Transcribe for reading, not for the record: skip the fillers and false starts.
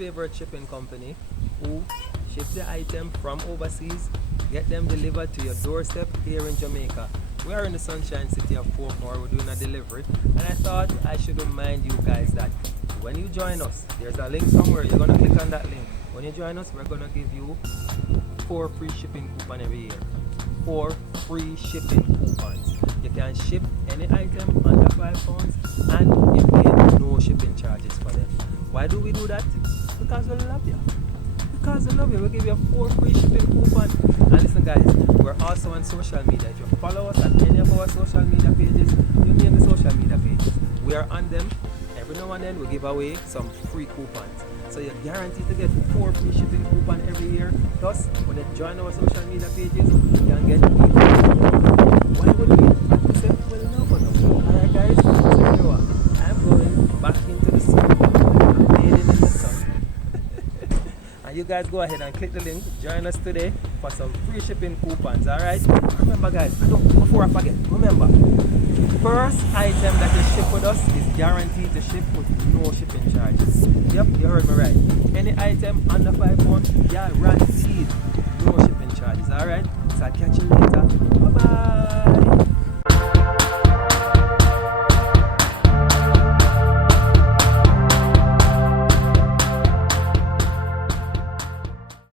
favorite shipping company who ship the item from overseas, get them delivered to your doorstep here in Jamaica. We are in the Sunshine City of Portmore. We're doing a delivery, and I thought I should remind you guys that when you join us, there's a link somewhere. You're gonna click on that link. When you join us, we're gonna give you 4 free shipping coupons every year. 4 free shipping coupons. You can ship any item under £5 and you pay no shipping charges for them. Why do we do that? Because we love you. Because we love you. We'll give you 4 free shipping coupons. And listen guys, we're also on social media. If you follow us on any of our social media pages, you name the social media pages. We are on them. Every now and then we give away some free coupons. So you're guaranteed to get 4 free shipping coupons every year. Plus, when you join our social media pages, you can get even. Why would we? Say, well, no, but no. Alright guys, so you know what? I'm going back into the sun. I'm bathing in the sun. And you guys go ahead and click the link. Join us today for some free shipping coupons, alright? Remember guys, before I forget, remember, first item that you ship with us is guaranteed to ship with no shipping charges. Yep, you heard me right. Any item under £5, guaranteed no shipping charges, alright? So I'll catch you later. Bye bye.